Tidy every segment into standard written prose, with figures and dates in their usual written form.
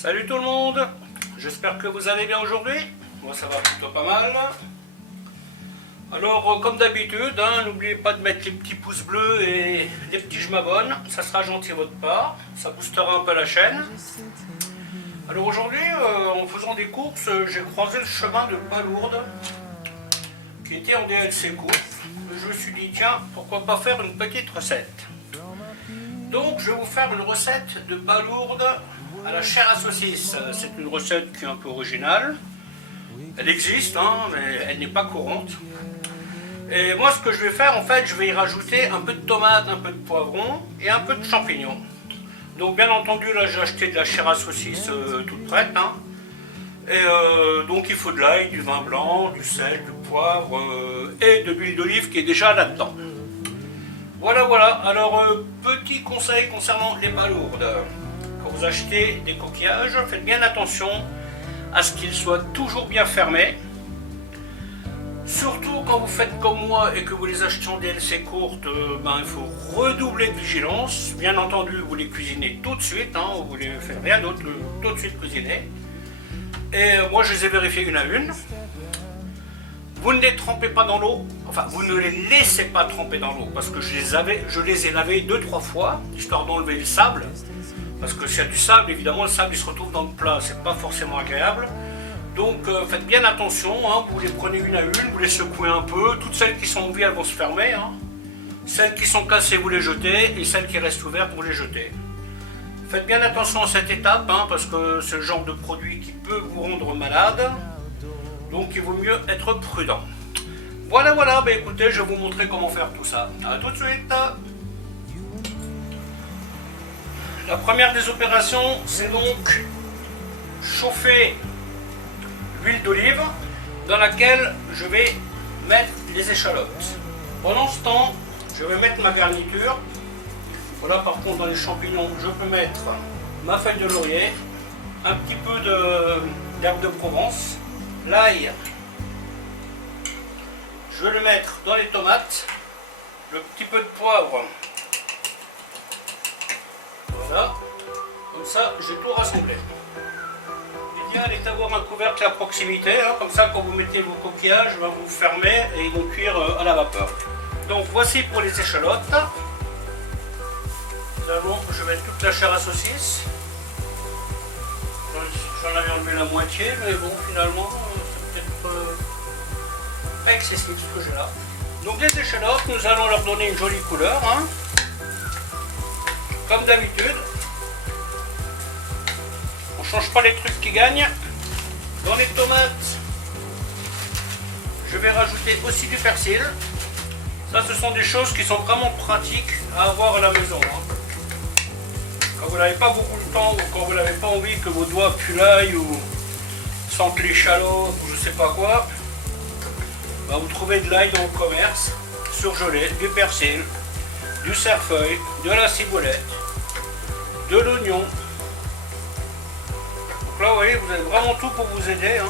Salut tout le monde, j'espère que vous allez bien aujourd'hui. Moi ça va plutôt pas mal. Alors comme d'habitude, n'oubliez pas de mettre les petits pouces bleus et les petits je m'abonne, ça sera gentil de votre part, ça boostera un peu la chaîne. Alors aujourd'hui, en faisant des courses, j'ai croisé le chemin de Palourde qui était en DLC course. Je me suis dit tiens, pourquoi pas faire une petite recette. Donc je vais vous faire une recette de palourde à la chair à saucisse. C'est une recette qui est un peu originale. Elle existe, mais elle n'est pas courante. Et moi ce que je vais faire, en fait, je vais y rajouter un peu de tomate, un peu de poivron et un peu de champignons. Donc bien entendu, là j'ai acheté de la chair à saucisse toute prête. Et donc il faut de l'ail, du vin blanc, du sel, du poivre et de l'huile d'olive qui est déjà là-dedans. Voilà. Alors petit conseil concernant les palourdes. Quand vous achetez des coquillages, faites bien attention à ce qu'ils soient toujours bien fermés. Surtout quand vous faites comme moi et que vous les achetez en DLC courte, il faut redoubler de vigilance. Bien entendu, vous les cuisinez tout de suite, vous ne les faites rien d'autre, tout de suite cuisiner. Et moi je les ai vérifiés une à une. Vous ne les trempez pas dans l'eau, enfin vous ne les laissez pas tremper dans l'eau, parce que je les ai lavés 2-3 fois, histoire d'enlever le sable. Parce que s'il y a du sable, évidemment le sable il se retrouve dans le plat, c'est pas forcément agréable. Donc faites bien attention, vous les prenez une à une, vous les secouez un peu, toutes celles qui sont en vie elles vont se fermer. Celles qui sont cassées vous les jetez, et celles qui restent ouvertes vous les jetez. Faites bien attention à cette étape, parce que c'est le genre de produit qui peut vous rendre malade. Donc il vaut mieux être prudent. Voilà, écoutez, je vais vous montrer comment faire tout ça. A tout de suite. La première des opérations, c'est donc chauffer l'huile d'olive dans laquelle je vais mettre les échalotes. Pendant ce temps, je vais mettre ma garniture. Voilà, par contre, dans les champignons, je peux mettre ma feuille de laurier, un petit peu d'herbe de Provence, l'ail, je vais le mettre dans les tomates, le petit peu de poivre. Voilà, comme ça j'ai tout rassemblé. L'idéal est d'avoir un couvercle à proximité, comme ça quand vous mettez vos coquillages, vous fermez et ils vont cuire à la vapeur. Donc voici pour les échalotes. Je vais mettre toute la chair à saucisse. J'en avais enlevé la moitié, mais bon, finalement, c'est peut-être pas excessif ce que j'ai là. Donc les échalotes, nous allons leur donner une jolie couleur, comme d'habitude. On ne change pas les trucs qui gagnent. Dans les tomates, je vais rajouter aussi du persil. Ça, ce sont des choses qui sont vraiment pratiques à avoir à la maison. Quand vous n'avez pas beaucoup de temps ou quand vous n'avez pas envie que vos doigts puent l'ail ou sentent l'échalote ou je sais pas quoi, vous trouvez de l'ail dans le commerce, surgelé, du persil, du cerfeuil, de la ciboulette, de l'oignon. Donc là vous voyez, vous avez vraiment tout pour vous aider.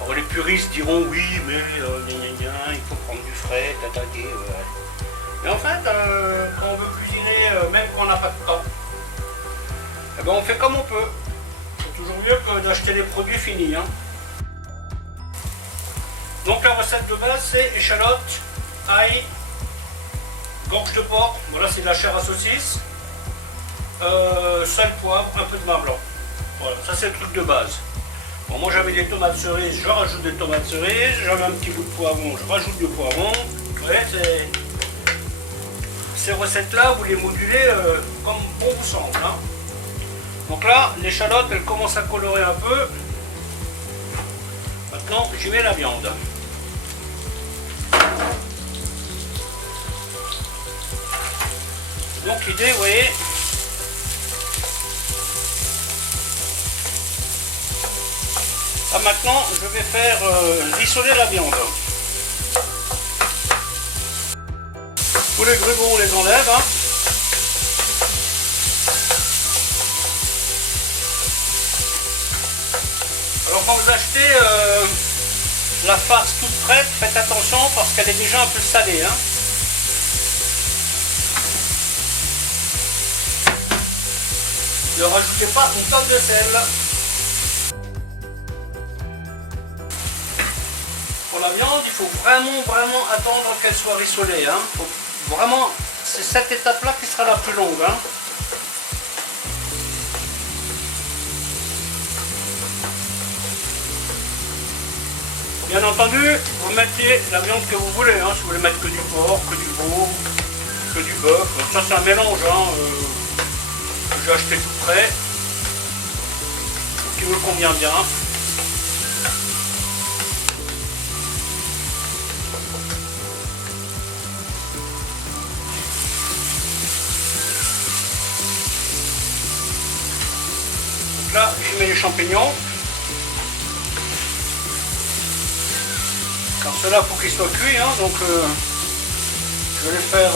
Alors les puristes diront oui mais il faut prendre du frais, tatati, Mais en fait, quand on veut cuisiner, même quand on n'a pas de temps, on fait comme on peut. C'est toujours mieux que d'acheter des produits finis. Donc la recette de base, c'est échalotes, ail, gorge de porc, voilà c'est de la chair à saucisse, sel, poivre, un peu de vin blanc. Voilà, ça c'est le truc de base. Bon, moi j'avais des tomates cerises, je rajoute des tomates cerises, j'avais un petit bout de poivron, je rajoute du poivron. Ouais, ces recettes-là, vous les modulez comme bon vous semble. Donc là, l'échalote, elle commence à colorer un peu. Maintenant, j'y mets la viande. Donc l'idée, vous voyez, là maintenant, je vais faire rissoler la viande. Tous les grumeaux, on les enlève. Alors quand vous achetez la farce toute prête, faites attention parce qu'elle est déjà un peu salée. Ne rajoutez pas une tonne de sel. Pour la viande, il faut vraiment attendre qu'elle soit rissolée. Hein. Faut vraiment, c'est cette étape-là qui sera la plus longue. Hein. Bien entendu, vous mettez la viande que vous voulez. Hein. Si vous voulez mettre que du porc, que du veau, que du bœuf. Ça, c'est un mélange. Hein. Que j'ai acheté tout prêt. Qui me convient bien. Là, j'y mets les champignons. Car cela, faut qu'ils soient cuits, hein, donc je vais les faire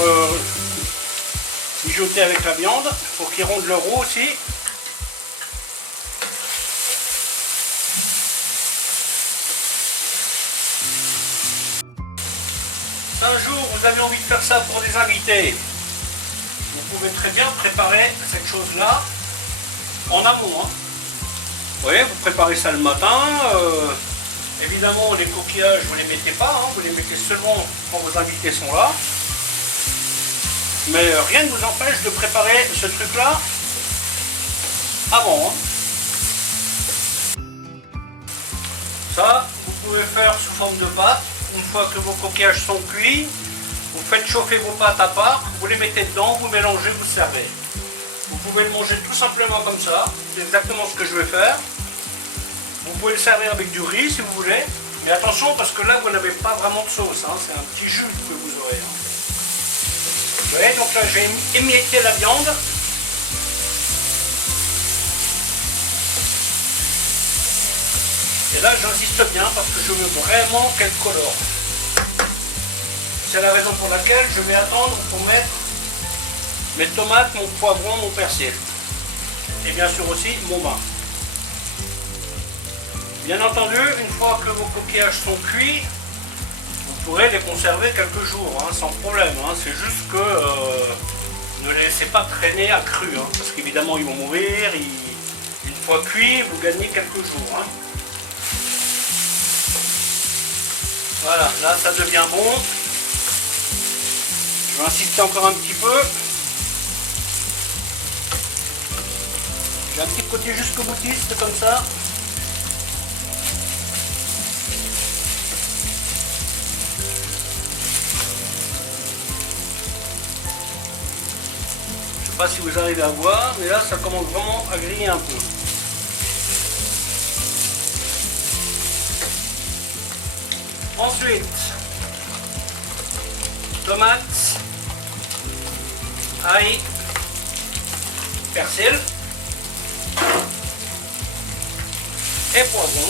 mijoter avec la viande pour qu'ils rendent leur eau aussi. Si un jour vous avez envie de faire ça pour des invités, vous pouvez très bien préparer cette chose-là en amont. Hein. Vous voyez, vous préparez ça le matin. Évidemment, les coquillages, vous ne les mettez pas. Hein, vous les mettez seulement quand vos invités sont là. Mais rien ne vous empêche de préparer ce truc-là avant. Hein. Ça, vous pouvez faire sous forme de pâte. Une fois que vos coquillages sont cuits, vous faites chauffer vos pâtes à part, vous les mettez dedans, vous mélangez, vous servez. Vous pouvez le manger tout simplement comme ça, c'est exactement ce que je vais faire. Vous pouvez le servir avec du riz si vous voulez, mais attention parce que là vous n'avez pas vraiment de sauce, hein. C'est un petit jus que vous aurez. Hein. Vous voyez, donc là j'ai émietté la viande. Et là j'insiste bien parce que je veux vraiment qu'elle colore. C'est la raison pour laquelle je vais attendre pour mettre mes tomates, mon poivron, mon persil. Et bien sûr aussi mon vin. Bien entendu, une fois que vos coquillages sont cuits, vous pourrez les conserver quelques jours, hein, sans problème. Hein. C'est juste que ne les laissez pas traîner à cru, hein, parce qu'évidemment ils vont mourir. Une fois cuits, vous gagnez quelques jours. Hein. Voilà, là ça devient bon. Je vais insister encore un petit peu. J'ai un petit côté jusqu'au boutiste comme ça. Je sais pas si vous arrivez à voir, mais là ça commence vraiment à griller un peu. Ensuite, tomates, ail, persil et poivron.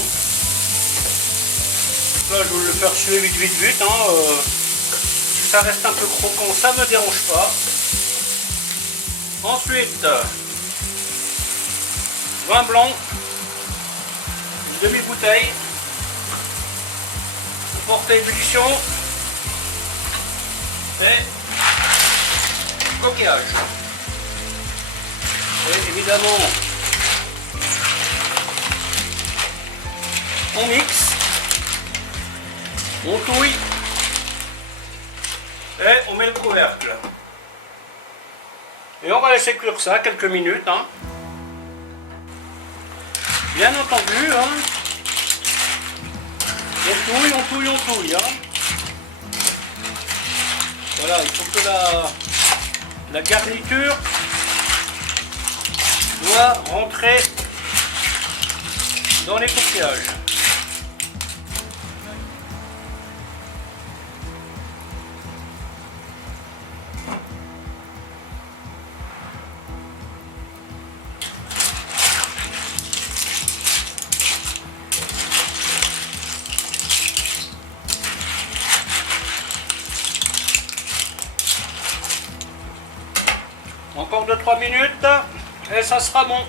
Là je vais le faire suer vite. Hein, si ça reste un peu croquant, ça ne me dérange pas. Ensuite, vin blanc, une demi-bouteille. Vous portez ébullition et coquillage. Et évidemment, on mixe, on touille et on met le couvercle. Et on va laisser cuire ça quelques minutes. Hein. Bien entendu, hein, on touille. Hein. Voilà, il faut que la garniture doit rentrer dans les coquillages. Encore 2-3 minutes et ça sera bon.